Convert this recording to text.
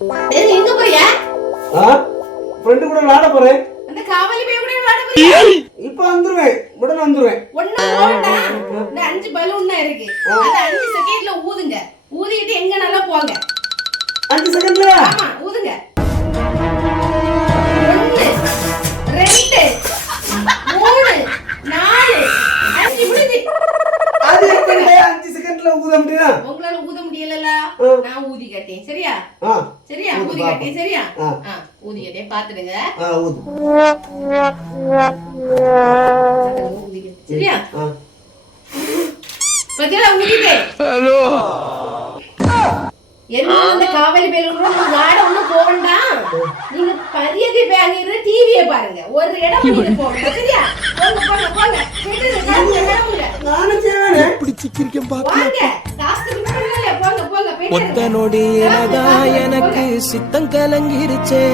எங்க போறியா? ஃப்ரெண்டு கூட விளையாட போறேன். அந்த காவலி பைய கூட விளையாட போறியா? இப்ப வந்துருவேன், உடனே வந்துருவேன். ஒண்ணு ஓடா. இந்த 5 பலூன் தான் இருக்கு. அத 5 செகண்ட்ல ஊதுங்க. ஊதிட்டு எங்க நல்லா போங்க. 5 செகண்ட்ல? ஆமா, ஊதுங்க. 1 2 3 4 5 முடிஞ்சு. அது எப்படி 5 செகண்ட்ல ஊத முடியும்? உங்களால ஊத முடியலல? நான் ஊதி காட்டேன். சரியா? சரியா? ஊதி காட்டேன். சரியா? ஊதி காட்டேன், பாத்துடுங்க. ஊது. சரியா? பத்தியா ஊதிட்டே? ஹலோ. என்ன இந்த காவலி பேலூர் வாட ஒண்ணு போகண்டா. நீங்க பரியதி பேங்கிற டிவியை பாருங்க. ஒரு இடம் நீங்க போங்க. சரியா? போங்க போங்க போங்க. நானும் சேவனே. இப்படி சிக்கிரிக்கம் பாத்தியா? வாங்க. காசு இல்ல, போங்க போங்க. ஒத்த நொடியிலதான் எனக்கு சித்தம் கலங்கிருச்சே.